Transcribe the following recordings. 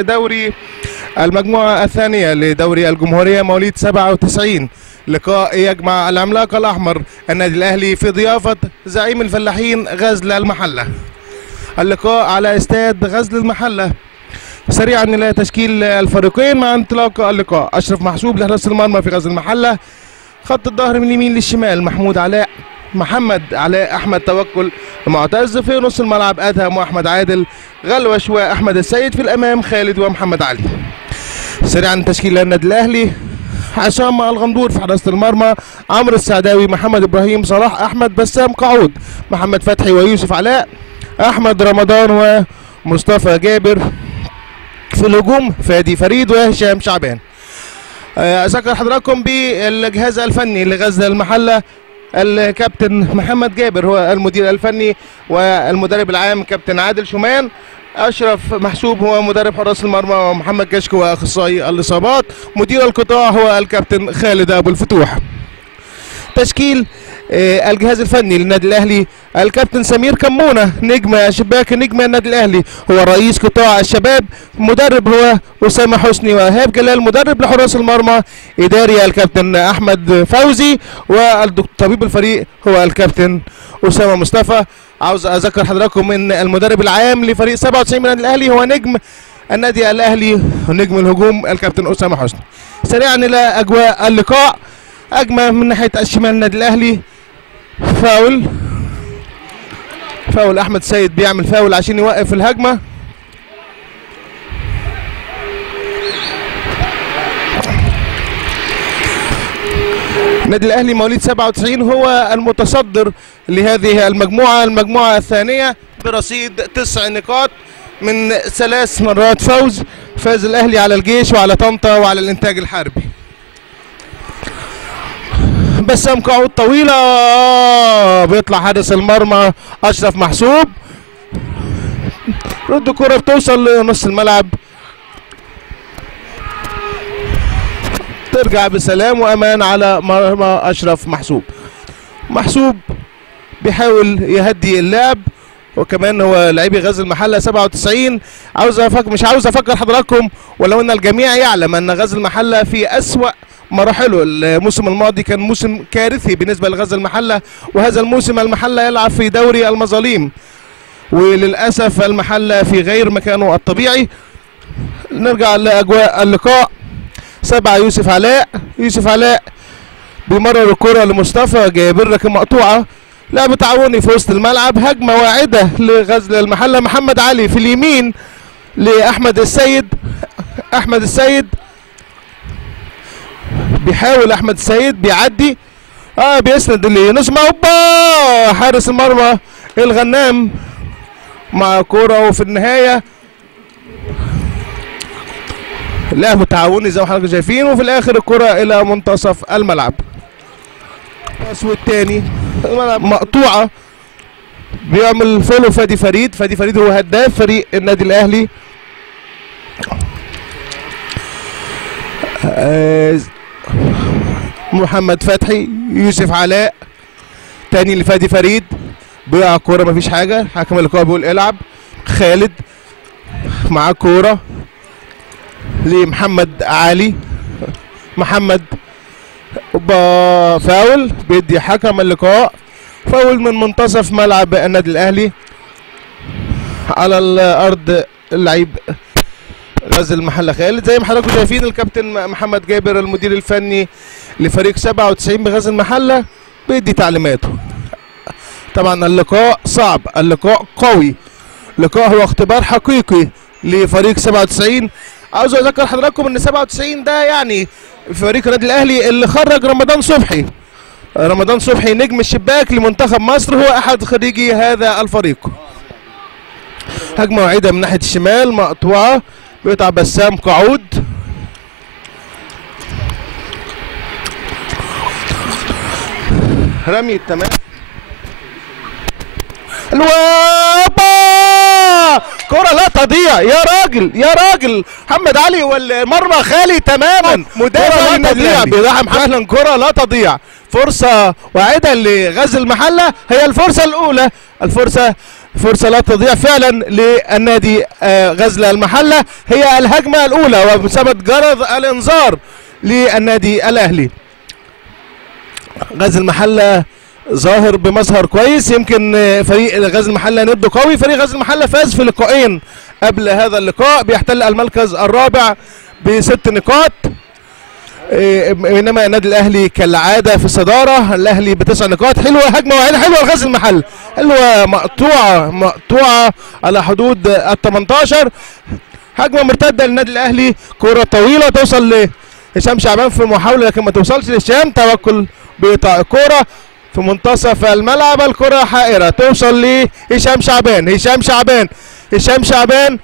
دوري المجموعة الثانية لدوري الجمهورية مواليد 97. لقاء يجمع العملاق الأحمر النادي الأهلي في ضيافة زعيم الفلاحين غزل المحلة. اللقاء على استاد غزل المحلة. سريعا إلى تشكيل الفريقين مع انطلاق اللقاء. أشرف محسوب لحراسة المرمى في غزل المحلة. خط الظهر من اليمين للشمال محمود علاء، محمد علاء، أحمد توكل، معتز. في نص الملعب أدهم وأحمد عادل، غلوش وأحمد السيد. في الأمام خالد ومحمد علي. سريعا تشكيل النادي الأهلي: عصام الغندور في حراسة المرمى، عمرو السعداوي، محمد إبراهيم، صلاح أحمد، بسام قعود، محمد فتحي ويوسف علاء، أحمد رمضان ومصطفى جابر. في الهجوم فادي فريد وهشام شعبان. أذكر حضراتكم بالجهاز الفني لغزل المحلة: الكابتن محمد جابر هو المدير الفني، والمدرب العام كابتن عادل شومان، أشرف محسوب هو مدرب حراس المرمى، ومحمد كشك هو أخصائي الإصابات، مدير القطاع هو الكابتن خالد أبو الفتوح. تشكيل الجهاز الفني للنادي الأهلي: الكابتن سمير كمونة نجم شباك نجم النادي الأهلي هو رئيس قطاع الشباب، مدرب هو أسامة حسني وإيهاب جلال، مدرب لحراس المرمى إداري الكابتن أحمد فوزي، وطبيب الفريق هو الكابتن أسامة مصطفى. عاوز أذكر حضراتكم إن المدرب العام لفريق 97 من النادي الأهلي هو نجم النادي الأهلي ونجم الهجوم الكابتن أسامة حسني. سريعا إلى أجواء اللقاء. هجمة من ناحية الشمال النادي الأهلي، فاول أحمد سيد بيعمل فاول عشان يوقف الهجمة. النادي الأهلي مواليد 97 هو المتصدر لهذه المجموعة الثانية برصيد 9 نقاط من 3 مرات فوز. فاز الأهلي على الجيش وعلى طنطا وعلى الإنتاج الحربي. بسام قعود طويلة، بيطلع حارس المرمى أشرف محسوب، رد كرة بتوصل لنص الملعب، ترجع بسلام وأمان على مرمى أشرف محسوب بيحاول يهدي اللعب، وكمان هو لعيب غزل المحلة 97. مش عاوز أفكر حضراتكم، ولو أن الجميع يعلم أن غزل المحلة في أسوأ مراحله. الموسم الماضي كان موسم كارثي بالنسبة لغزل المحلة، وهذا الموسم المحلة يلعب في دوري المظالم، وللأسف المحلة في غير مكانه الطبيعي. نرجع لأجواء اللقاء. 7 يوسف علاء بيمرر الكرة لمصطفى جابر لكن مقطوعة. لعب تعاوني في وسط الملعب، هجمة واعدة لغزل المحلة. محمد علي في اليمين لأحمد السيد، بيحاول أحمد السيد بيعدي بيسند لنص اوبا حارس المرمى الغنام مع كرة، وفي النهاية لعب تعاوني زي ما حضراتكم شايفين، وفي الآخر الكرة إلى منتصف الملعب. والتاني الملعب مقطوعة، بيعمل فولو فادي فريد هو هداف فريق النادي الأهلي. محمد فتحي، يوسف علاء، تاني لفادي فريد، بيقع الكورة مفيش حاجة، حكم اللقاء بيقول العب. خالد مع الكورة لمحمد علي، محمد فاول، بيدي حكم اللقاء فاول من منتصف ملعب النادي الأهلي على الأرض اللعيب غزل المحلة خالد. زي ما حضراتكم شايفين الكابتن محمد جابر المدير الفني لفريق 97 بغزل المحلة بيدي تعليماته. طبعا اللقاء صعب، اللقاء قوي، اللقاء هو اختبار حقيقي لفريق 97. عاوز اذكر حضراتكم ان 97 ده يعني فريق النادي الاهلي اللي خرج رمضان صبحي نجم الشباك لمنتخب مصر، هو احد خريجي هذا الفريق. هجمة واعدة من ناحية الشمال مقطوعة، بيقطع بسام قعود، رمي التمام، كرة لا تضيع يا راجل محمد علي، والمرمى خالي تماما، مدافع لا تضيع بيضحي فعلا، كرة لا تضيع. فرصة واعدة لغزل المحلة، هي الفرصة الأولى، الفرصة فرصة لا تضيع فعلا للنادي غزل المحلة، هي الهجمة الأولى وبثبت جرس الإنذار للنادي الأهلي. غزل المحلة ظاهر بمظهر كويس، يمكن فريق غزل المحلة نبضه قوي. فريق غزل المحلة فاز في لقاءين قبل هذا اللقاء، بيحتل المركز الرابع ب6 نقاط، بينما النادي الاهلي كالعاده في الصداره، الاهلي ب9 نقاط. حلوه هجمه واحده حلوه لغزل المحله، حلوه مقطوعه على حدود ال18، هجمه مرتده للنادي الاهلي، كره طويله توصل لهشام شعبان في محاوله لكن ما توصلش لهشام، توكل بيقطع الكره في منتصف الملعب، الكره حائره توصل لهشام شعبان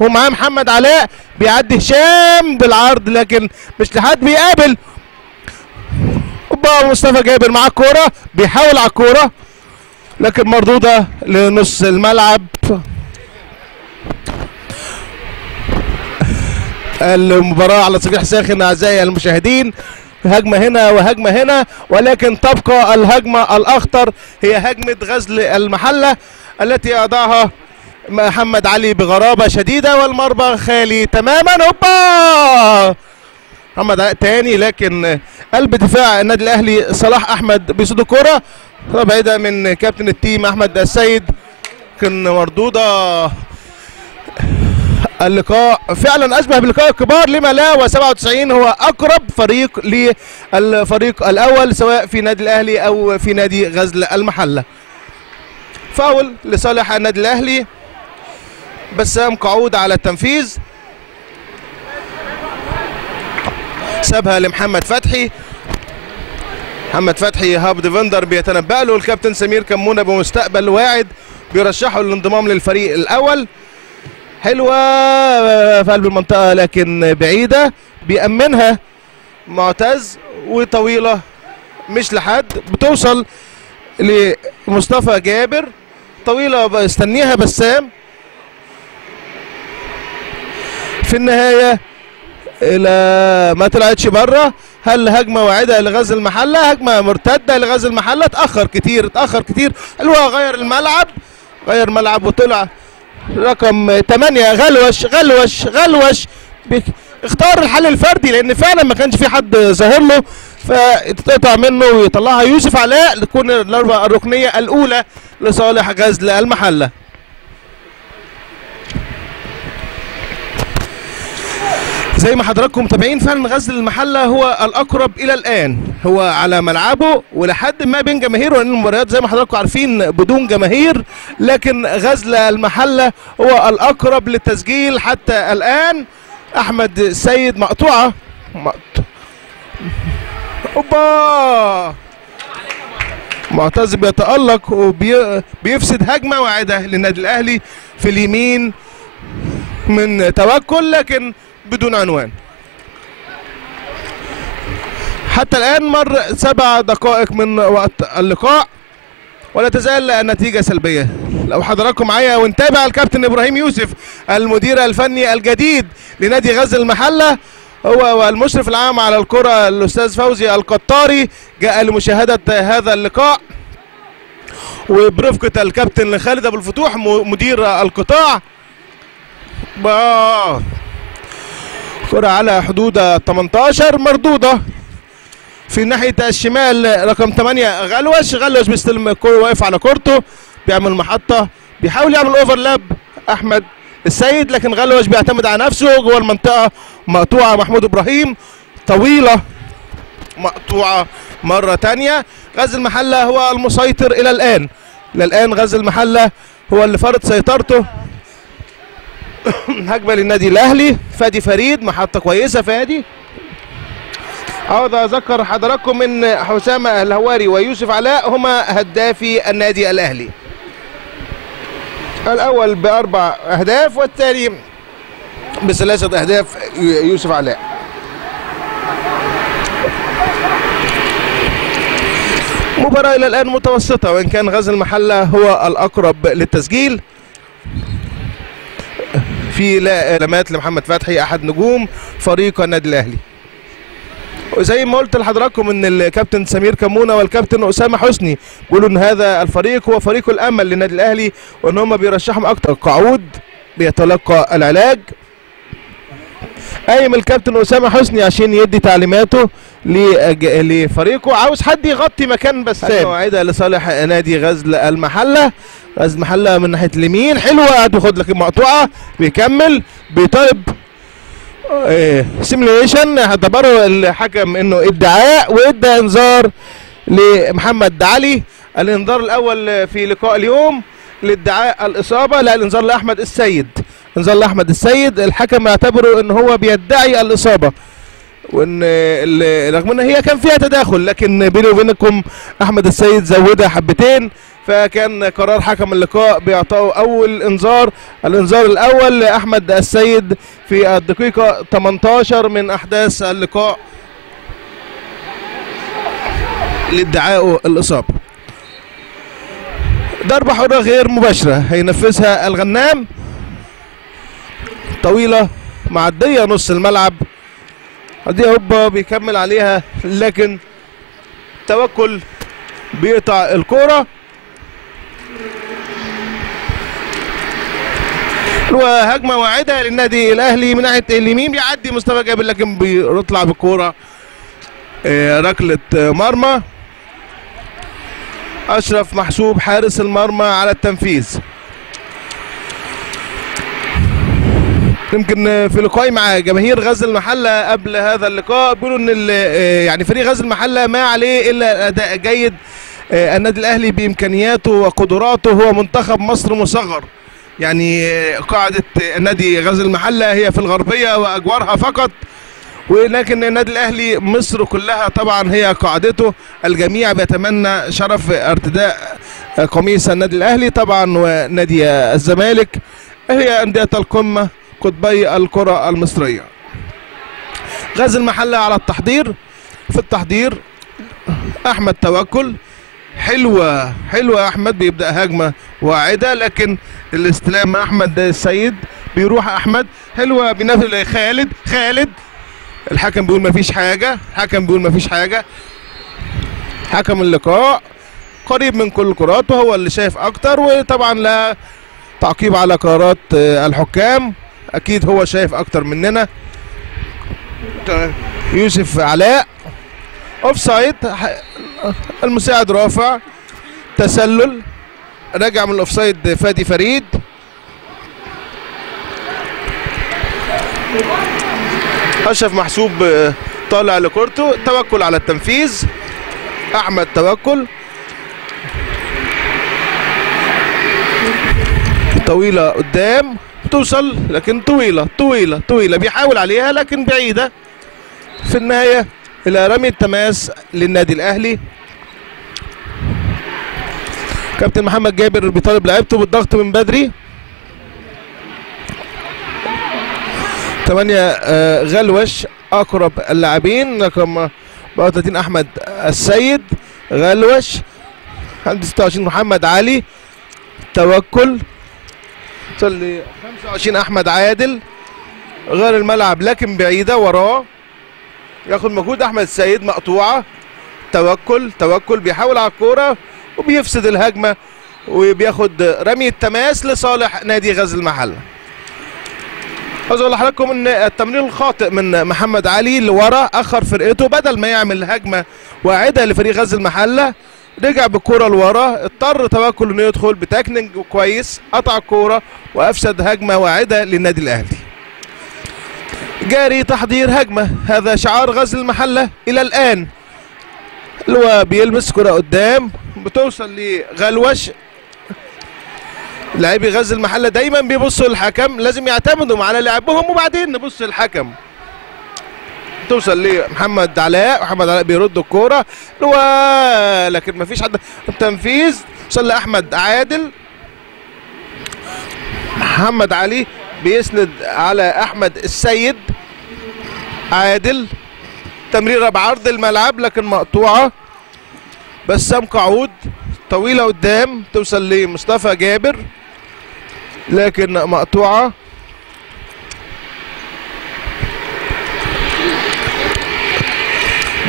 ومعاه محمد علاء، بيعدي هشام بالعرض لكن مش لحد بيقابل. وبقى مصطفى جابر معاه الكوره، بيحاول على الكوره لكن مردوده لنص الملعب. المباراه على صفيح ساخن اعزائي المشاهدين، هجمه هنا وهجمه هنا، ولكن تبقى الهجمه الاخطر هي هجمه غزل المحله التي اضاعها محمد علي بغرابة شديدة والمرمى خالي تماما. هوبا محمد علي تاني، لكن قلب دفاع النادي الاهلي صلاح احمد بيصد الكرة بعيدة من كابتن التيم احمد السيد، كان مردودة. اللقاء فعلا اشبه بلقاء الكبار لما لا، و97 هو اقرب فريق للفريق الاول سواء في نادي الاهلي او في نادي غزل المحلة. فاول لصالح النادي الاهلي، بسام قعود على التنفيذ، سابها لمحمد فتحي. محمد فتحي هاب ديفندر بيتنبأ له الكابتن سمير كمونه بمستقبل واعد، بيرشحه للانضمام للفريق الاول. حلوه في قلب المنطقه لكن بعيده، بيأمنها معتز وطويله مش لحد، بتوصل لمصطفى جابر، طويله بيستنيها بسام. في النهايه الى ما طلعتش بره. هل هجمه واعده لغزل المحله؟ هجمه مرتده لغزل المحله، اتاخر كتير. حلوه، غير الملعب وطلع رقم 8 غلوش اختار الحل الفردي لان فعلا ما كانش في حد ظاهر له، فتقطع منه ويطلعها يوسف علاء تكون الركنيه الاولى لصالح غزل المحله. زي ما حضراتكم متابعين فعلا غزل المحله هو الاقرب الى الان، هو على ملعبه ولحد ما بين جماهيره، لان المباريات زي ما حضراتكم عارفين بدون جماهير، لكن غزل المحله هو الاقرب للتسجيل حتى الان. احمد السيد مقطوعه اوبا، معتز بيتألق وبيفسد هجمه واعده للنادي الاهلي في اليمين من توكل لكن بدون عنوان. حتى الآن مر 7 دقائق من وقت اللقاء ولا تزال النتيجة سلبية. لو حضراتكم معايا ونتابع الكابتن إبراهيم يوسف المدير الفني الجديد لنادي غزل المحلة، هو والمشرف العام على الكرة الأستاذ فوزي القطاري جاء لمشاهدة هذا اللقاء، وبرفقة الكابتن خالد أبو الفتوح مدير القطاع. كرة على حدود 18 مردودة في ناحية الشمال، رقم 8 غلوش بيستلم الكرة واقف على كورته، بيعمل محطة، بيحاول يعمل اوفرلاب أحمد السيد، لكن غلوش بيعتمد على نفسه جوه المنطقة. مقطوعة محمود إبراهيم، طويلة مقطوعة مرة تانية. غزل المحلة هو المسيطر إلى الآن غزل المحلة هو اللي فرض سيطرته. هجمه للنادي الاهلي، فادي فريد، محطه كويسه فادي. عاوز اذكر حضراتكم ان حسام الهواري ويوسف علاء هما هدافي النادي الاهلي، الاول ب4 اهداف والثاني ب3 اهداف يوسف علاء. مباراه الى الان متوسطه، وان كان غزل المحله هو الاقرب للتسجيل. في علامات لمحمد فتحي احد نجوم فريق النادي الاهلي. وزي ما قلت لحضراتكم ان الكابتن سمير كمونه والكابتن اسامه حسني بيقولوا ان هذا الفريق هو فريق الامل للنادي الاهلي، وان هم بيرشحهم اكتر. قعود بيتلقى العلاج، قايم الكابتن اسامه حسني عشان يدي تعليماته لفريقه، عاوز حد يغطي مكان بسام. موعده لصالح نادي غزل المحله. غزل المحله من ناحيه اليمين حلوه، بياخد لك مقطوعه، بيكمل بيطالب سيميليشن. اعتبره الحكم انه ادعاء وادى انذار لمحمد علي. الانذار الاول في لقاء اليوم لادعاء الاصابه، لا الانذار لاحمد السيد. انذار لاحمد السيد، الحكم اعتبره ان هو بيدعي الاصابه، وان رغم ان هي كان فيها تداخل، لكن بيني وبينكم احمد السيد زودها حبتين، فكان قرار حكم اللقاء بيعطاه اول انذار. الانذار الاول لاحمد السيد في الدقيقه 18 من احداث اللقاء لادعاء الاصابه. ضربه حره غير مباشره هينفذها الغنام، طويله معديه نص الملعب، دي هوبا بيكمل عليها، لكن توكل بيقطع الكوره. وهجمه واعده للنادي الاهلي من ناحيه اليمين، بيعدي مصطفى جابر لكن بيطلع بالكوره ركله مرمى. اشرف محسوب حارس المرمى على التنفيذ. يمكن في لقائي مع جماهير غزل المحله قبل هذا اللقاء بيقولوا ان يعني فريق غزل المحله ما عليه الا اداء جيد. النادي الاهلي بامكانياته وقدراته هو منتخب مصر مصغر، يعني قاعده النادي غزل المحله هي في الغربيه واجوارها فقط، ولكن النادي الاهلي مصر كلها طبعا هي قاعدته. الجميع بيتمنى شرف ارتداء قميص النادي الاهلي طبعا، ونادي الزمالك هي انديه القمه قطبي الكره المصريه. غزل المحله على التحضير، في التحضير احمد توكل، حلوه حلوه احمد، بيبدا هجمه واعده لكن الاستلام احمد السيد، بيروح احمد حلوه بنفس خالد. الحكم بيقول مفيش حاجه، حكم اللقاء قريب من كل الكرات وهو اللي شايف اكتر، وطبعا لا تعقيب على قرارات الحكام، اكيد هو شايف اكتر مننا. يوسف علاء اوف سايد، المساعد رافع، تسلل، راجع من الاوف سايد فادي فريد. اشرف محسوب طالع لكورته، توكل على التنفيذ، احمد توكل، طويله قدام توصل لكن طويله بيحاول عليها لكن بعيده، في النهايه الى رمي التماس للنادي الاهلي. كابتن محمد جابر بيطالب لعيبته بالضغط من بدري. 8 غلوش اقرب اللاعبين، رقم 34 احمد السيد، غلوش عند 26 محمد علي، توكل 25 احمد عادل، غير الملعب لكن بعيده وراه، ياخد مجهود احمد السيد، مقطوعه، توكل بيحاول على الكوره وبيفسد الهجمه وبياخد رمي التماس لصالح نادي غزل المحله. عاوز اقول لحضراتكم ان التمرير الخاطئ من محمد علي اللي ورا اخر فرقته، بدل ما يعمل هجمه واعده لفريق غزل المحله رجع بالكوره لورا، اضطر توكل انه يدخل بتكنيك كويس، قطع الكوره وافسد هجمه واعده للنادي الاهلي. جاري تحضير هجمه، هذا شعار غزل المحله الى الان، اللي هو بيلمس كره قدام بتوصل لغلوش. لاعبي غزل المحله دايما بيبصوا للحكم، لازم يعتمدوا على لعبهم وبعدين نبص للحكم. توصل لمحمد علاء، محمد علاء بيرد الكوره لكن مفيش حد. التنفيذ وصل لاحمد عادل، محمد علي بيسند على احمد السيد، عادل تمريره بعرض الملعب لكن مقطوعه. بسام قعود طويله قدام توصل لمصطفى جابر لكن مقطوعه.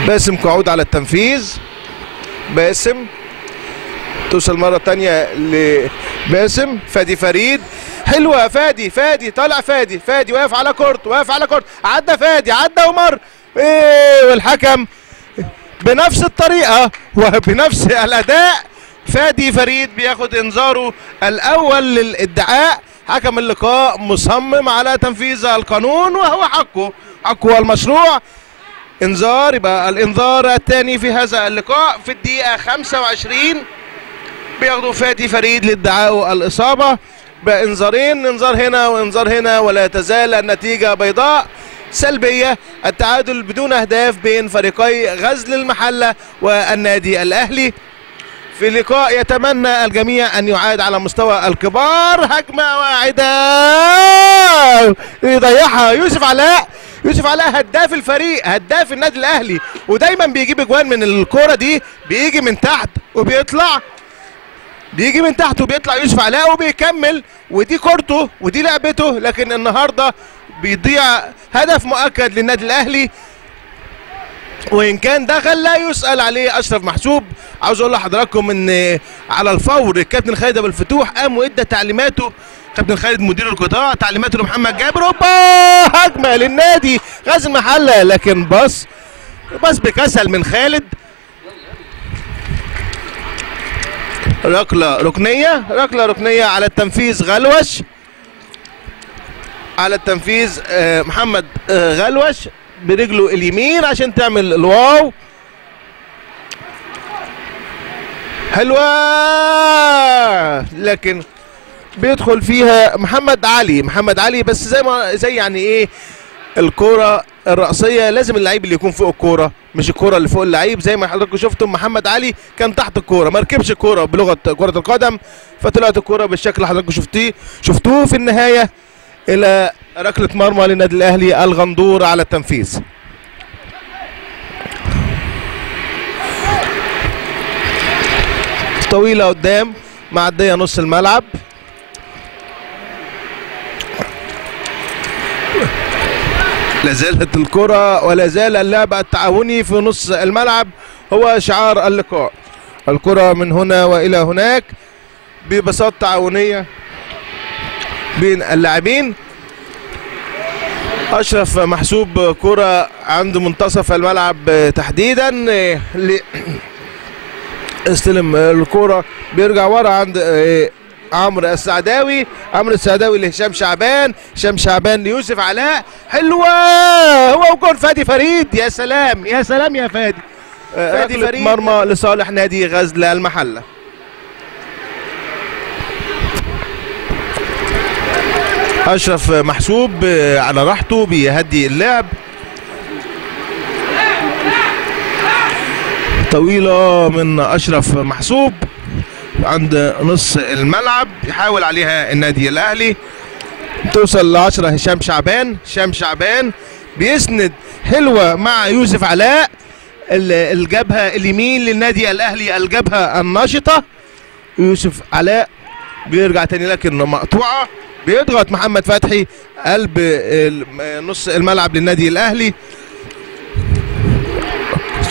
باسم قعود على التنفيذ. باسم توصل مرة تانية لباسم. فادي فريد حلوة. فادي طالع. فادي واقف على كورت عدى فادي عدى ومر والحكم بنفس الطريقة وبنفس الأداء فادي فريد بياخد انذاره الأول للادعاء. حكم اللقاء مصمم على تنفيذ القانون وهو حقه المشروع. انذار، يبقى الانذار الثاني في هذا اللقاء في الدقيقة 25 بياخدوا فادي فريد لادعاء الإصابة بانذارين، انذار هنا وانذار هنا، ولا تزال النتيجة بيضاء سلبية. التعادل بدون أهداف بين فريقي غزل المحلة والنادي الأهلي في لقاء يتمنى الجميع أن يعاد على مستوى الكبار. هجمة واعدة يضيعها يوسف علاء هداف الفريق، هداف النادي الأهلي، ودايما بيجيب اجوان من الكرة دي. بيجي من تحت وبيطلع يوسف علاء وبيكمل، ودي كورته ودي لعبته. لكن النهارده بيضيع هدف مؤكد للنادي الاهلي، وان كان دخل لا يسأل عليه اشرف محسوب. عاوز اقول لحضراتكم ان على الفور الكابتن خالد ابو الفتوح قام وادى تعليماته، كابتن خالد مدير القطاع تعليماته لمحمد جابر. هجمه للنادي غزل المحله، لكن باص بكسل من خالد. ركله ركنيه على التنفيذ غلوش، على التنفيذ محمد غلوش برجله اليمين عشان تعمل الواو. حلوه لكن بيدخل فيها محمد علي بس زي يعني ايه الكرة الرأسية لازم اللعيب اللي يكون فوق الكرة مش الكرة اللي فوق اللعيب. زي ما حضراتكم شفتم محمد علي كان تحت الكرة، ما ركبش الكرة بلغة كرة القدم، فطلعت الكرة بالشكل اللي حضراتكم شفتوه. في النهاية إلى ركلة مرمى للنادي الأهلي الغندور على التنفيذ. طويلة قدام معدية نص الملعب. لازالت الكرة ولا زال اللعب التعاوني في نص الملعب هو شعار اللقاء. الكرة من هنا وإلى هناك ببساطة تعاونية بين اللاعبين. أشرف محسوب كرة عند منتصف الملعب تحديدا، استلم الكرة بيرجع ورا عند عمرو السعداوي لهشام شعبان ليوسف علاء. حلوه هو وجول فادي فريد. يا سلام يا فادي. فادي فريد مرمى لصالح نادي غزل المحله. اشرف محسوب على راحته بيهدي اللعب. طويله من اشرف محسوب عند نص الملعب يحاول عليها النادي الاهلي، توصل ل10 هشام شعبان بيسند. حلوه مع يوسف علاء الجبهه اليمين للنادي الاهلي، الجبهه الناشطه. يوسف علاء بيرجع تاني لكن مقطوعه، بيضغط محمد فتحي قلب نص الملعب للنادي الاهلي،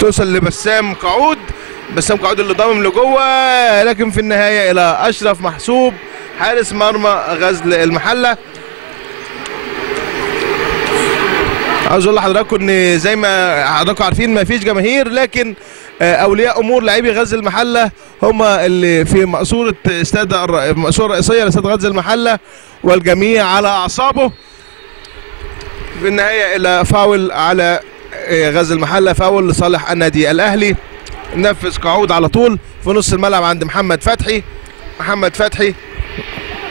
توصل لبسام قعود اللي ضامم لجوه، لكن في النهايه الى اشرف محسوب حارس مرمى غزل المحله. عاوز اقول لحضراتكم ان زي ما حضراتكم عارفين ما فيش جماهير، لكن اولياء امور لاعبي غزل المحله هم اللي في مقصوره المقصوره الرئيسيه لاستاد غزل المحله، والجميع على اعصابه. في النهايه الى فاول على غزل المحله، فاول لصالح النادي الاهلي. نفذ قعود على طول في نص الملعب عند محمد فتحي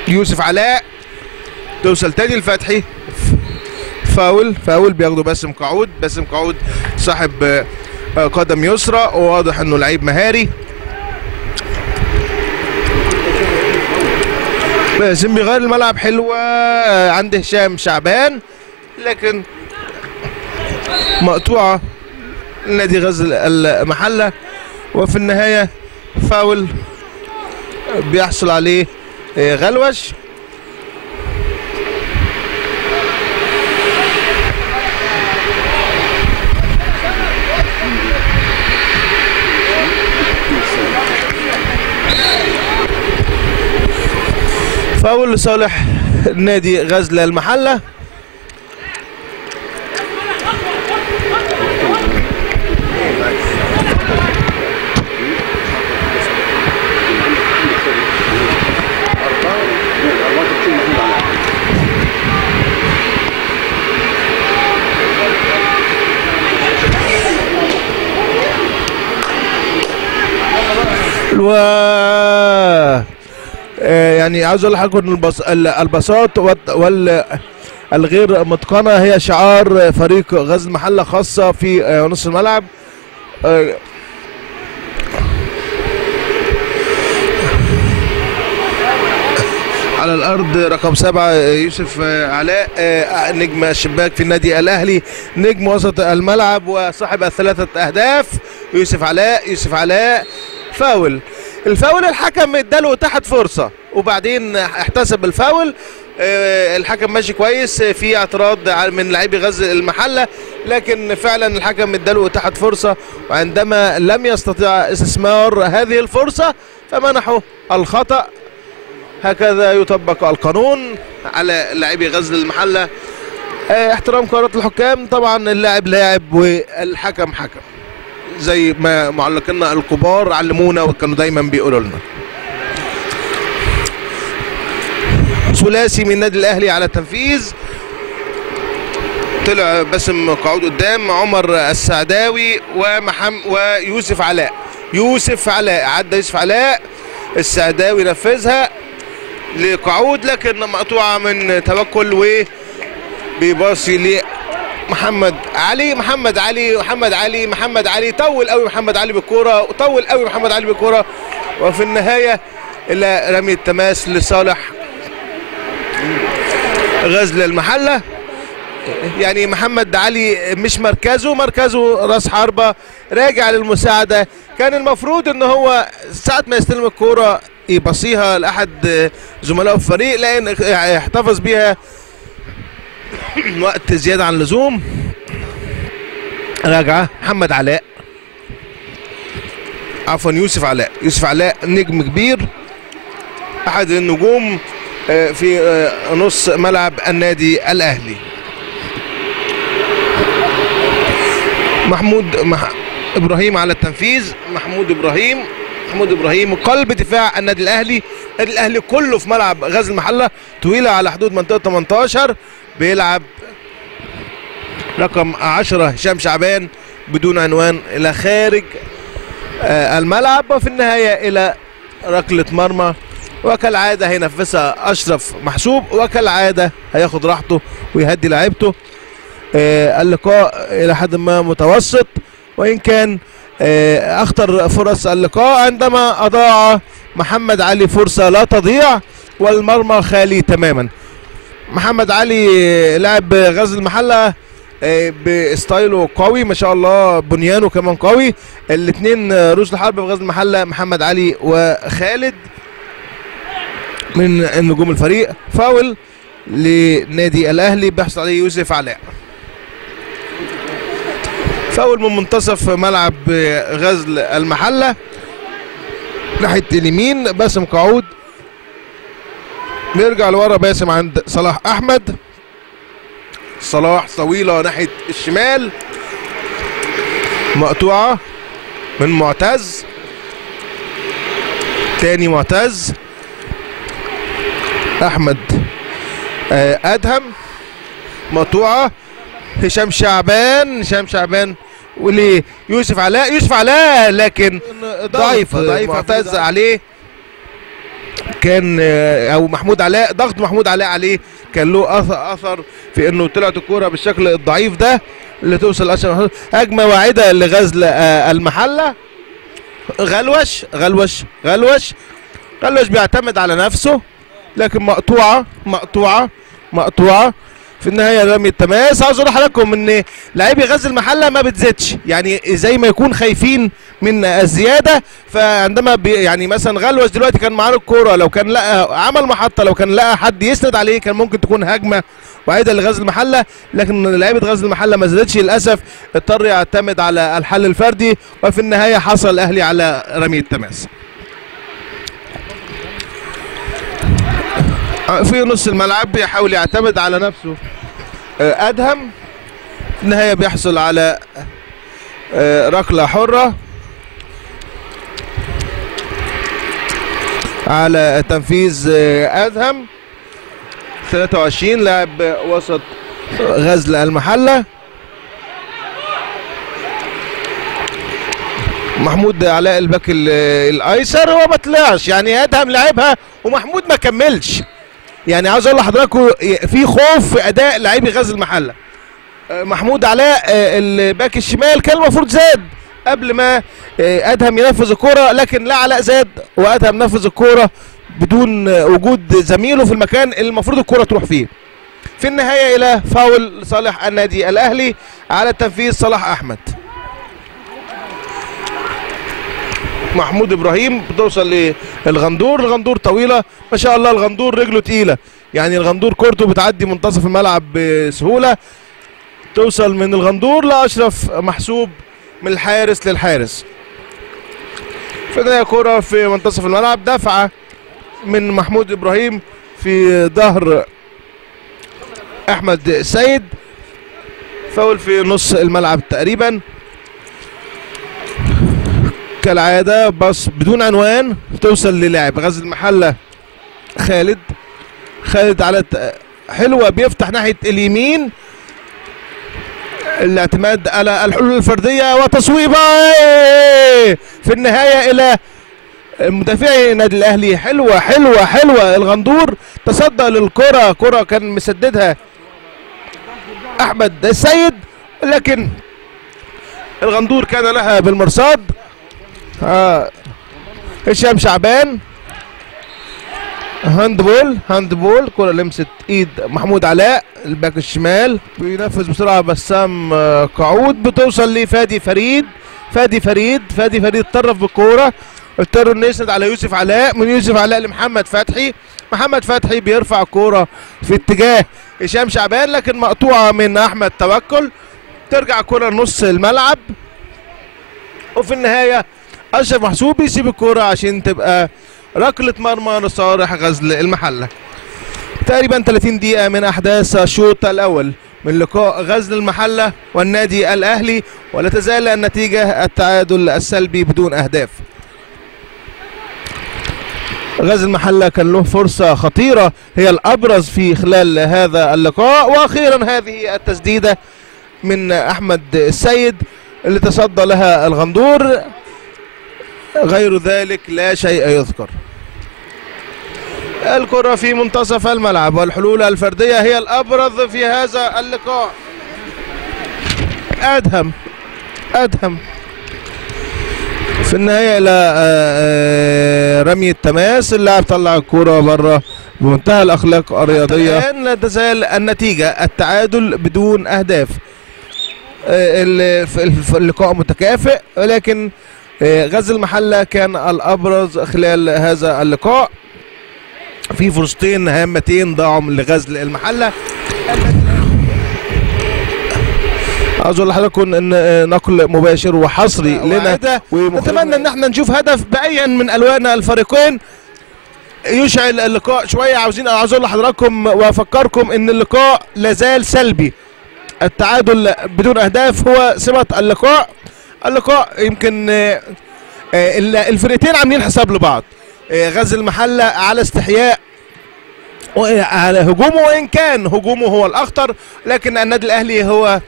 يوسف علاء، توصل تاني لفتحي. فاول بياخده باسم قعود صاحب قدم يسرى، وواضح انه لعيب مهاري. باسم بيغير الملعب. حلوه عند هشام شعبان لكن مقطوعه نادي غزل المحله، وفي النهايه فاول بيحصل عليه غلوش. فاول لصالح نادي غزل المحله. يعني عاوز اقول لحضراتكم ان البساط والغير متقنه هي شعار فريق غزل المحله، خاصه في نص الملعب. على الارض رقم 7 يوسف علاء، نجم الشباك في النادي الاهلي، نجم وسط الملعب وصاحب الثلاثه اهداف. يوسف علاء فاول. الفاول الحكم اداله تحت فرصه وبعدين احتسب الفاول. الحكم ماشي كويس، في اعتراض من لاعبي غزل المحله، لكن فعلا الحكم اداله تحت فرصه، وعندما لم يستطيع استثمار هذه الفرصه فمنحه الخطأ. هكذا يطبق القانون على لاعبي غزل المحله. احترام قرارات الحكام، طبعا اللاعب لاعب والحكم حكم، زي ما معلقينا الكبار علمونا وكانوا دايما بيقولوا لنا. ثلاثي من النادي الاهلي على التنفيذ، طلع باسم قعود قدام، عمر السعداوي ويوسف علاء. عدى يوسف علاء، السعداوي نفذها لقعود لكن مقطوعه من توكل، وبيباصي محمد علي طول قوي محمد علي بالكوره، وفي النهايه الى رمي التماس لصالح غزل المحله. يعني محمد علي مش مركزه راس حربه، راجع للمساعده. كان المفروض ان هو ساعه ما يستلم الكوره يبصيها لاحد زملائه في الفريق، لان يحتفظ بيها وقت زياده عن اللزوم. راجعه يوسف علاء نجم كبير، احد النجوم في نص ملعب النادي الاهلي. محمود ابراهيم على التنفيذ، محمود ابراهيم قلب دفاع النادي الاهلي كله في ملعب غزل المحله، طويله على حدود منطقه 18. بيلعب رقم 10 هشام شعبان بدون عنوان الى خارج الملعب، وفي النهايه الى ركله مرمى. وكالعاده هينفذها اشرف محسوب، وكالعاده هياخد راحته ويهدي لاعيبته. اللقاء الى حد ما متوسط، وان كان اخطر فرص اللقاء عندما اضاع محمد علي فرصه لا تضيع والمرمى خالي تماما. محمد علي لاعب غزل المحله بستايله قوي ما شاء الله، بنيانه كمان قوي. الاثنين رجل حرب في غزل المحله، محمد علي وخالد من نجوم الفريق. فاول لنادي الاهلي بيحصل عليه يوسف علاء، فاول من منتصف ملعب غزل المحله ناحيه اليمين. باسم قعود بيرجع لورا، باسم عند صلاح احمد، صلاح طويله ناحيه الشمال، مقطوعه من معتز، تاني معتز، احمد ادهم، مقطوعه هشام شعبان وليه يوسف علاء لكن ضعيف اعتز عليه. كان او محمود علاء، ضغط محمود علاء عليه كان له اثر في انه طلعت الكوره بالشكل الضعيف ده اللي توصل اشرف. هجمه واعده لغزل المحله. غلوش بيعتمد على نفسه لكن مقطوعه في النهايه رمي التماس. عاوز اقول لحضراتكم ان لاعبي غزل المحله ما بتزيدش، يعني زي ما يكون خايفين من الزياده. فعندما يعني مثلا غلوش دلوقتي كان معاه الكوره، لو كان لقى عمل محطه، لو كان لقى حد يسند عليه كان ممكن تكون هجمه واعده لغزل المحله، لكن لعيبه غزل المحله ما زادتش للاسف، اضطر يعتمد على الحل الفردي، وفي النهايه حصل الاهلي على رمي التماس. في نص الملعب بيحاول يعتمد على نفسه ادهم. في النهايه بيحصل على ركله حره على تنفيذ ادهم. 23 لاعب وسط غزل المحله. محمود علاء الباك الايسر هو ما طلعش، يعني ادهم لعبها ومحمود ما كملش. يعني عاوز اقول لحضراتكم في خوف في اداء لاعبي غزل المحله. محمود علاء الباك الشمال كان المفروض زاد قبل ما ادهم ينفذ الكوره، لكن لا علاء زاد وادهم نفذ الكوره بدون وجود زميله في المكان اللي المفروض الكوره تروح فيه. في النهايه الى فاول لصالح النادي الاهلي على تنفيذ صلاح احمد. محمود ابراهيم بتوصل للغندور. الغندور طويله ما شاء الله، الغندور رجله تقيله، يعني الغندور كورته بتعدي منتصف الملعب بسهوله. توصل من الغندور لاشرف محسوب من الحارس للحارس. في النهايه كوره في منتصف الملعب، دفعه من محمود ابراهيم في ظهر احمد السيد. فاول في نص الملعب تقريبا كالعاده، بس بدون عنوان توصل للاعب غزل المحله خالد على حلوه، بيفتح ناحيه اليمين. الاعتماد على الحلول الفرديه وتصويبه في النهايه الى مدافعي النادي الاهلي. حلوه حلوه حلوه، الغندور تصدى للكره، كره كان مسددها احمد السيد، لكن الغندور كان لها بالمرصاد. هشام شعبان هاندبول كرة لمست ايد محمود علاء الباك الشمال، بينفذ بسرعة بسام قعود، بتوصل لفادي فريد طرف بالكورة، اضطروا انه يسند على يوسف علاء، من يوسف علاء لمحمد فتحي بيرفع الكورة في اتجاه هشام شعبان، لكن مقطوعة من احمد توكل. ترجع كرة لنص الملعب، وفي النهاية اشرف محسوب يسيب الكورة عشان تبقى ركلة مرمى لصالح غزل المحلة. تقريبا 30 دقيقة من احداث الشوط الاول من لقاء غزل المحلة والنادي الاهلي، ولا تزال النتيجة التعادل السلبي بدون اهداف. غزل المحلة كان له فرصة خطيرة هي الابرز في خلال هذا اللقاء، واخيرا هذه التسديدة من احمد السيد اللي تصدى لها الغندور، غير ذلك لا شيء يذكر. الكرة في منتصف الملعب والحلول الفردية هي الأبرز في هذا اللقاء. أدهم في النهاية إلى رمي التماس، اللاعب طلع الكرة بره بمنتهى الأخلاق الرياضية. الآن لا تزال النتيجة التعادل بدون أهداف. اللقاء متكافئ، ولكن غزل المحلة كان الأبرز خلال هذا اللقاء. في فرصتين هامتين ضاعوا لغزل المحلة. عاوز اقول لحضراتكم ان نقل مباشر وحصري لنا، ونتمنى ان احنا نشوف هدف بأيا من الوان الفريقين يشعل اللقاء شويه. عاوز اقول لحضراتكم وافكركم ان اللقاء لازال سلبي. التعادل بدون اهداف هو سمة اللقاء يمكن الفرقتين عاملين حساب لبعض. غزل المحلة على استحياء على هجومه، وان كان هجومه هو الاخطر، لكن النادي الاهلي هو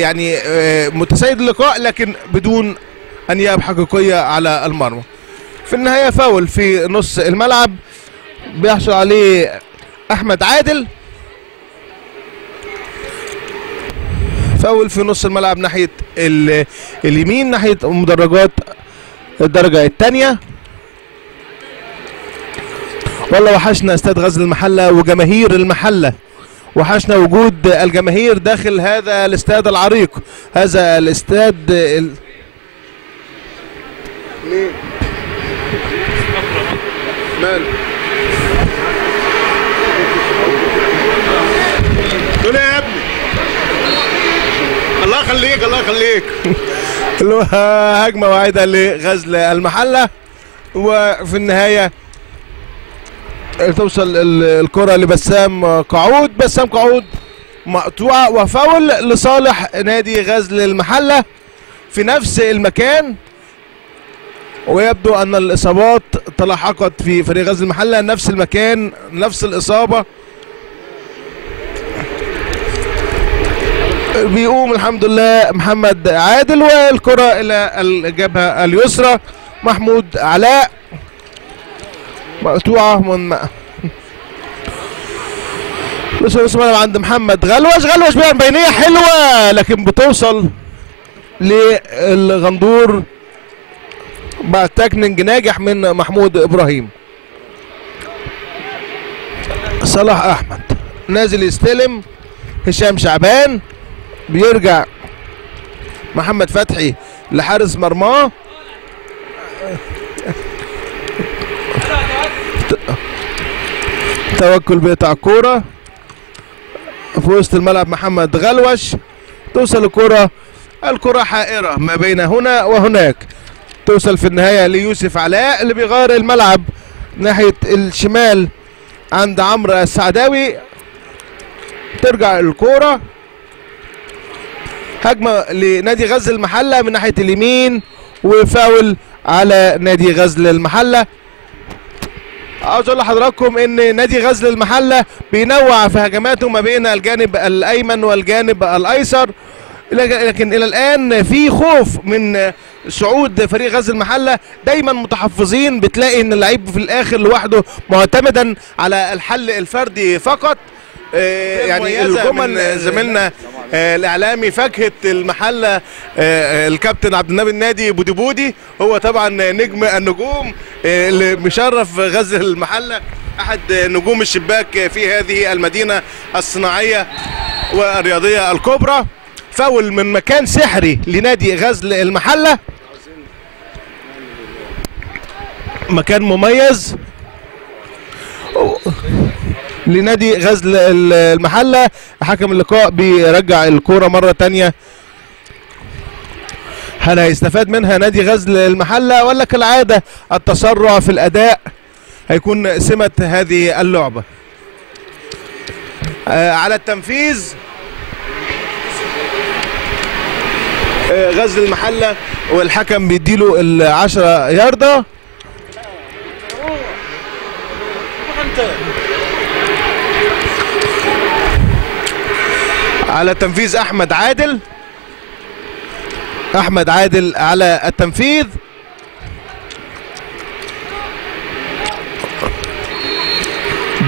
يعني متسيد اللقاء لكن بدون انياب حقيقيه على المرمى. في النهايه فاول في نص الملعب بيحصل عليه احمد عادل. فاول في نص الملعب ناحيه اليمين، ناحيه مدرجات الدرجه الثانيه. والله وحشنا استاد غزل المحله وجماهير المحله، وحشنا وجود الجماهير داخل هذا الاستاد العريق. هذا الاستاد مين؟ مال؟ دول يا ابني، الله يخليك الله يخليك. اللي هو هجمه واحده لغزل المحله، وفي النهايه توصل الكرة لبسام قعود، بسام قعود مقطوعة وفاول لصالح نادي غزل المحلة في نفس المكان. ويبدو ان الاصابات تلاحقت في فريق غزل المحلة، نفس المكان نفس الاصابة. بيقوم الحمد لله محمد عادل، والكرة الى الجبهة اليسرى. محمود علاء مقطوعة من لسه عند محمد غلوش بيعمل بينية حلوة، لكن بتوصل للغندور بعد تاكنينج ناجح من محمود ابراهيم. صلاح احمد نازل يستلم، هشام شعبان بيرجع محمد فتحي لحارس مرماه. توكل بيقطع الكوره في وسط الملعب. محمد غلوش توصل الكرة حائرة ما بين هنا وهناك، توصل في النهاية ليوسف علاء اللي بيغير الملعب ناحية الشمال عند عمرو السعداوي. ترجع الكرة هجمة لنادي غزل المحلة من ناحية اليمين، وفاول على نادي غزل المحلة. عاوز اقول لحضراتكم ان نادي غزل المحلة بينوع في هجماته ما بين الجانب الايمن والجانب الايسر، لكن الى الان في خوف من صعود فريق غزل المحلة. دايما متحفظين، بتلاقي ان اللعيب في الاخر لوحده معتمدا على الحل الفردي فقط. يعني الجمل زميلنا الاعلامي فاكهة المحلة الكابتن عبد النبي النادي بودي، هو طبعا نجم النجوم اللي مشرف غزل المحلة، احد نجوم الشباك في هذه المدينة الصناعية والرياضية الكبرى. فاول من مكان سحري لنادي غزل المحلة، مكان مميز لنادي غزل المحلة. حكم اللقاء بيرجع الكرة مرة تانية، هل هيستفاد منها نادي غزل المحلة ولا كالعادة التسرع في الأداء هيكون سمة هذه اللعبة؟ على التنفيذ غزل المحلة، والحكم بيديله 10 ياردة. على التنفيذ احمد عادل على التنفيذ.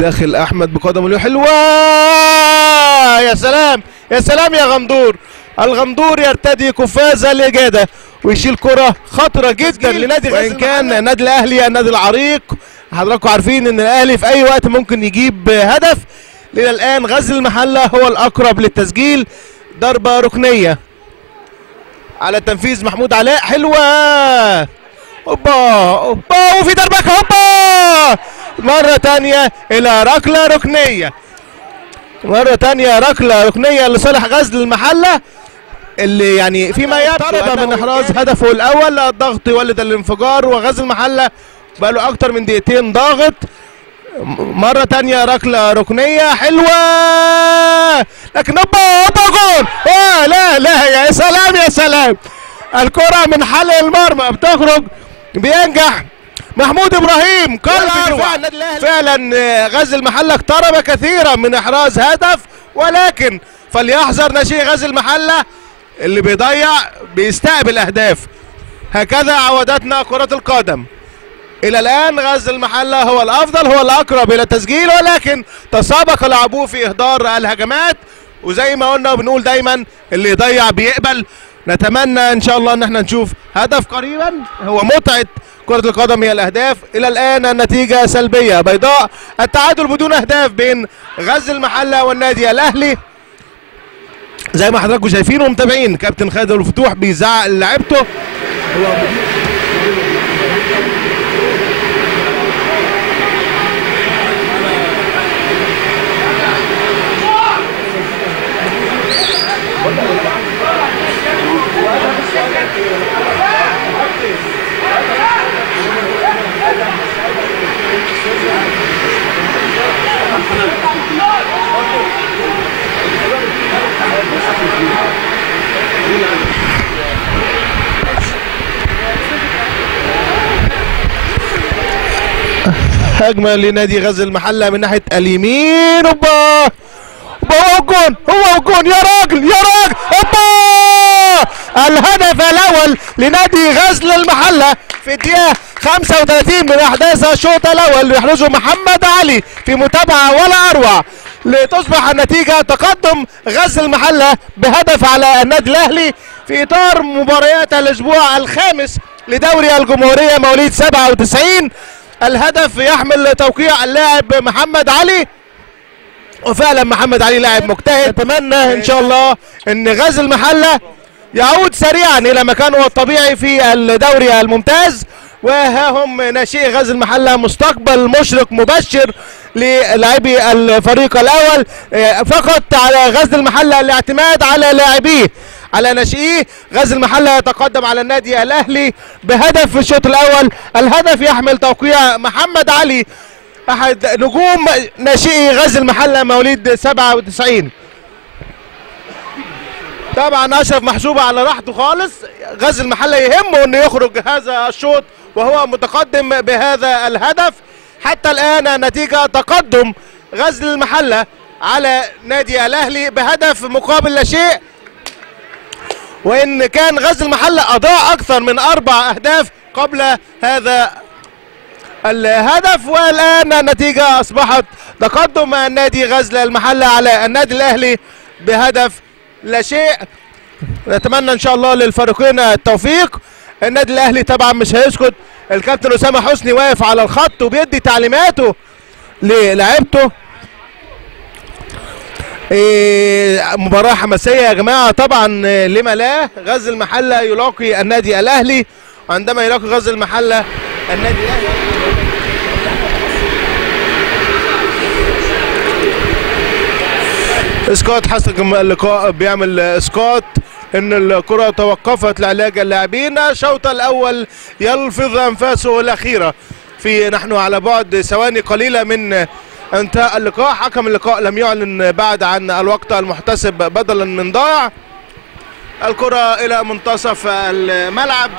داخل احمد بقدمه حلوه، يا سلام يا سلام يا غندور. الغندور يرتدي قفاز الاجاده ويشيل كره خطره جدا لنادي غزل، وان كان النادي الاهلي النادي العريق حضراتكم عارفين ان الاهلي في اي وقت ممكن يجيب هدف. الى الان غزل المحله هو الاقرب للتسجيل. ضربه ركنيه على التنفيذ محمود علاء حلوه، اوبا وفي ضربه اوبا مره ثانيه الى ركله ركنيه، ركله ركنيه لصالح غزل المحله اللي يعني فيما يبدو من احراز هدفه الاول. الضغط يولد الانفجار، وغزل المحله بقى له اكتر من دقيقتين ضاغط. مرة تانية ركلة ركنية حلوة، لكن اوبا جول. لا يا سلام يا سلام. الكرة من حلق المرمى بتخرج، بينجح محمود ابراهيم فعلا غزل المحلة اقترب كثيرا من احراز هدف، ولكن فليحذر ناشئ غزل المحلة اللي بيضيع بيستقبل اهداف. هكذا عودتنا كرة القدم. الى الان غزل المحله هو الافضل، هو الاقرب الى التسجيل، ولكن تسابق لعبوه في اهدار الهجمات. وزي ما قلنا وبنقول دايما اللي يضيع بيقبل. نتمنى ان شاء الله ان احنا نشوف هدف قريبا. هو متعه كره القدم هي الاهداف. الى الان النتيجه سلبيه بيضاء، التعادل بدون اهداف بين غزل المحله والنادي الاهلي. زي ما حضراتكم شايفين ومتابعين كابتن خالد الفتوح بيزعق لعيبته. هجمه لنادي غزل المحله من ناحيه اليمين. اوبا هو جون، هو جون يا راجل يا راجل. اوبا الهدف الاول لنادي غزل المحله في الدقيقه 35 من احداث الشوط الاول يحرزه محمد علي في متابعه ولا اروع، لتصبح النتيجه تقدم غزل المحله بهدف على النادي الاهلي في اطار مباريات الاسبوع الخامس لدوري الجمهوريه مواليد 97. الهدف يحمل توقيع اللاعب محمد علي، وفعلا محمد علي لاعب مجتهد. نتمنى ان شاء الله ان غزل المحله يعود سريعا الى مكانه الطبيعي في الدوري الممتاز. وها هم ناشئي غزل المحله، مستقبل مشرق مبشر للاعبي الفريق الاول. فقط على غزل المحله الاعتماد على لاعبيه، على ناشئيه. غزل المحله يتقدم على النادي الاهلي بهدف في الشوط الاول. الهدف يحمل توقيع محمد علي، احد نجوم ناشئي غزل المحله مواليد 97. طبعا اشرف محسوبه على راحته خالص. غزل المحله يهمه انه يخرج هذا الشوط وهو متقدم بهذا الهدف. حتى الان نتيجه تقدم غزل المحله على نادي الاهلي بهدف مقابل لا شيء، وان كان غزل المحله اضاع اكثر من 4 اهداف قبل هذا الهدف. والان النتيجه اصبحت تقدم النادي غزل المحله على النادي الاهلي بهدف لا شيء. نتمنى ان شاء الله للفريقين التوفيق. النادي الاهلي طبعا مش هيسكت، الكابتن اسامه حسني واقف على الخط وبيدي تعليماته للاعيبته. مباراه حماسيه يا جماعه طبعا، لما لا. غزل المحله يلاقي النادي الاهلي، وعندما يلاقي غزل المحله النادي الاهلي اسقاط. حسم اللقاء بيعمل اسقاط ان الكره توقفت لعلاج اللاعبين. الشوط الاول يلفظ انفاسه الاخيره نحن على بعد ثواني قليله من انتهاء اللقاء. حكم اللقاء لم يعلن بعد عن الوقت المحتسب بدلا من ضائع. الكره الى منتصف الملعب،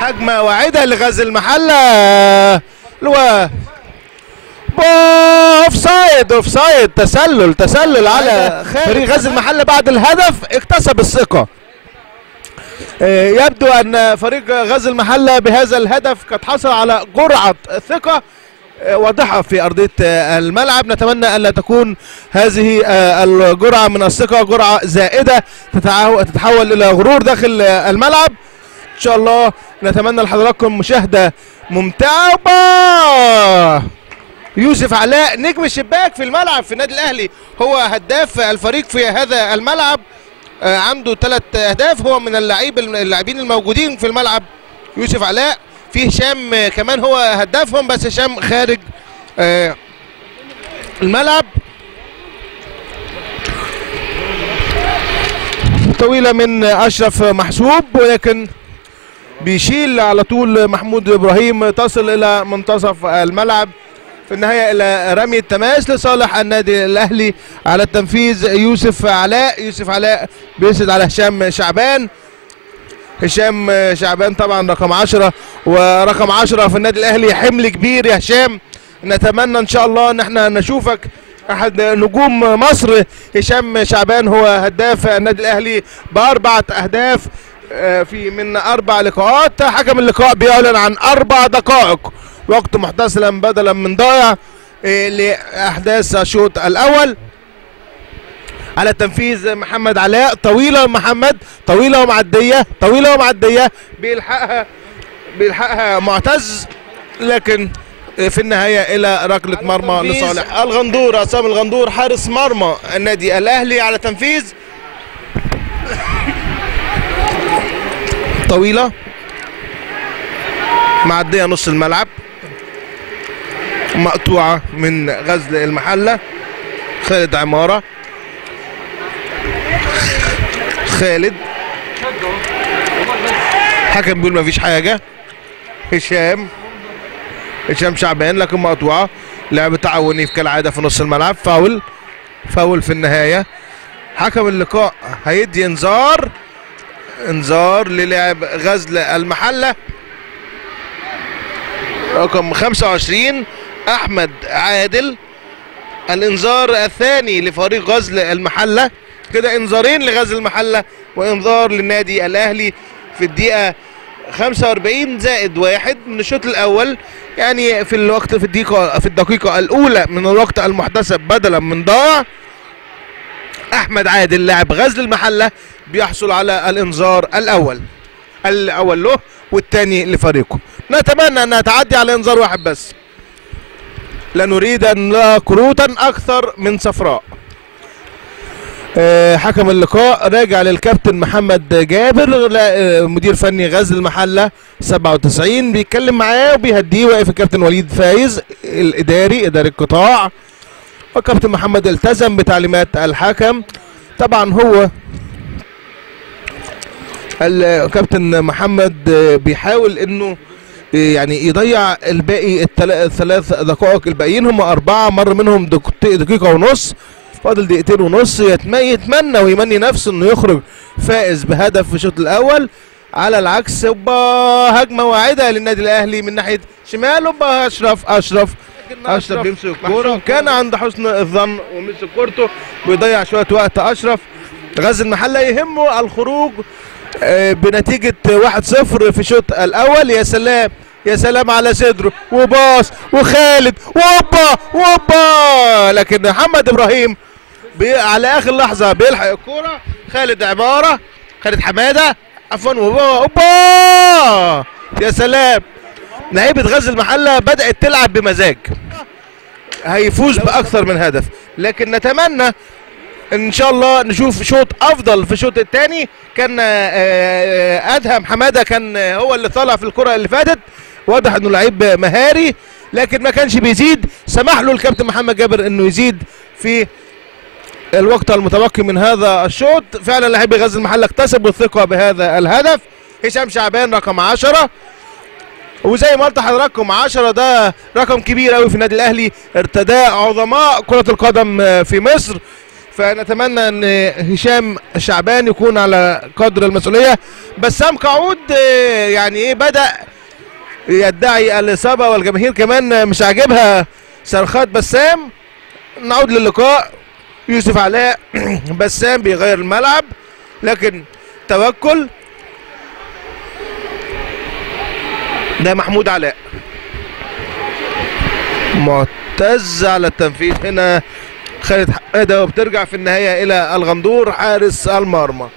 هجمه واعده لغزل المحله. اوفسايد تسلل على فريق غزل المحله بعد الهدف. اكتسب الثقه. يبدو ان فريق غزل المحله بهذا الهدف قد حصل على جرعه ثقه واضحه في ارضيه الملعب. نتمنى الا تكون هذه الجرعه من الثقه جرعه زائده تتحول الى غرور داخل الملعب. ان شاء الله نتمنى لحضراتكم مشاهده ممتعه. يوسف علاء نجم الشباك في الملعب في النادي الاهلي، هو هداف الفريق في هذا الملعب، عنده 3 اهداف. هو من اللاعبين الموجودين في الملعب يوسف علاء. في هشام كمان هو هدافهم، بس هشام خارج الملعب. طويله من اشرف محسوب، ولكن بيشيل على طول محمود ابراهيم، تصل الى منتصف الملعب. في النهايه الى رمي التماس لصالح النادي الاهلي. على التنفيذ يوسف علاء بيسد على هشام شعبان طبعا رقم 10، ورقم 10 في النادي الاهلي حمل كبير يا هشام. نتمنى ان شاء الله ان احنا نشوفك احد نجوم مصر. هشام شعبان هو هداف النادي الاهلي ب4 اهداف من 4 لقاءات. حكم اللقاء بيعلن عن 4 دقائق وقت محتسبا بدلا من ضائع لاحداث الشوط الاول. على التنفيذ محمد علاء، طويله محمد، طويله ومعديه بيلحقها معتز، لكن في النهايه الى ركله مرمى لصالح الغندور. عصام الغندور حارس مرمى النادي الاهلي. على تنفيذ طويله معديه نص الملعب، مقطوعه من غزل المحله. خالد عماره، حكم بيقول مفيش حاجه. هشام شعبان لكن مقطوعه. لعب تعاوني كالعاده في نص الملعب. فاول في النهايه. حكم اللقاء هيدي انذار للاعب غزل المحله رقم 25 احمد عادل. الانذار الثاني لفريق غزل المحله، كده انذارين لغزل المحله وانذار للنادي الاهلي في الدقيقه 45 زائد 1 من الشوط الاول، يعني في الوقت في الدقيقه الاولى من الوقت المحتسب بدلا من ضائع. احمد عادل لاعب غزل المحله بيحصل على الانذار الاول له والثاني لفريقه. نتمنى انها تعدي على انذار واحد بس، لا نريد ان لا كروتا اكثر من صفراء. حكم اللقاء راجع للكابتن محمد جابر، مدير فني غزل المحله 97، بيتكلم معاه وبيهديه. واقف الكابتن وليد فايز اداري القطاع، والكابتن محمد التزم بتعليمات الحكم. طبعا هو الكابتن محمد بيحاول انه يعني يضيع الباقي الثلاث دقائق الباقيين، هم 4 مر منهم دقيقة ونص، فاضل 2 ونص. يتمنى ويمني نفسه انه يخرج فائز بهدف في الشوط الاول. على العكس هجمة واعدة للنادي الاهلي من ناحية شمال، اشرف بيمسك الكورة، كان عند حسن الظن ومسك كورته، بيضيع شوية وقت اشرف. غزل المحلة يهمه الخروج بنتيجة 1-0 في الشوط الأول. يا سلام على صدره وباص وخالد ووبا، لكن محمد إبراهيم على آخر لحظة بيلحق الكورة. خالد حمادة عفوا ووبا. يا سلام، لعيبة غزل المحلة بدأت تلعب بمزاج، هيفوز بأكثر من هدف، لكن نتمنى ان شاء الله نشوف شوط افضل في الشوط الثاني. كان ادهم حماده كان هو اللي طالع في الكره اللي فاتت، واضح انه لعيب مهاري لكن ما كانش بيزيد. سمح له الكابتن محمد جابر انه يزيد في الوقت المتبقي من هذا الشوط. فعلا لاعبي غزل المحله اكتسبوا الثقه بهذا الهدف. هشام شعبان رقم 10، وزي ما قلت لحضراتكم 10 ده رقم كبير قوي في النادي الاهلي، ارتداء عظماء كره القدم في مصر. فنتمنى ان هشام شعبان يكون على قدر المسؤوليه. بسام قعود يعني ايه بدأ يدعي الاصابه، والجماهير كمان مش عاجبها صرخات بسام. نعود للقاء. يوسف علاء بسام بيغير الملعب، لكن توكل. ده محمود علاء، معتز على التنفيذ. هنا خالد حماده، وبترجع في النهايه الى الغندور حارس المرمى.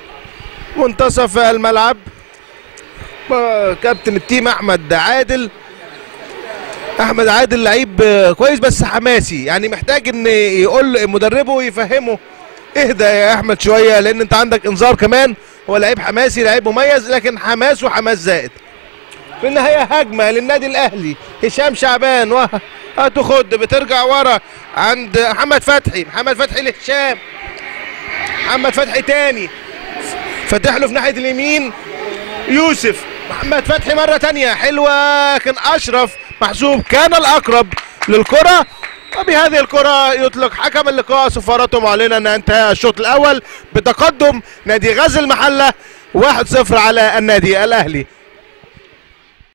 منتصف الملعب كابتن التيم احمد عادل لعيب كويس بس حماسي، يعني محتاج ان يقول مدربه يفهمه اهدى يا احمد شويه، لان انت عندك انذار كمان. هو لعيب حماسي، لعيب مميز، لكن حماسه حماس زائد. في النهايه هجمه للنادي الاهلي. هشام شعبان هتاخد، بترجع ورا عند محمد فتحي لهشام. محمد فتحي تاني فتح له في ناحيه اليمين يوسف. محمد فتحي مره تانيه حلوه، لكن اشرف محسوب كان الاقرب للكره. وبهذه الكره يطلق حكم اللقاء صفارته معلنا ان انتهى الشوط الاول بتقدم نادي غزل المحله 1-0 على النادي الاهلي.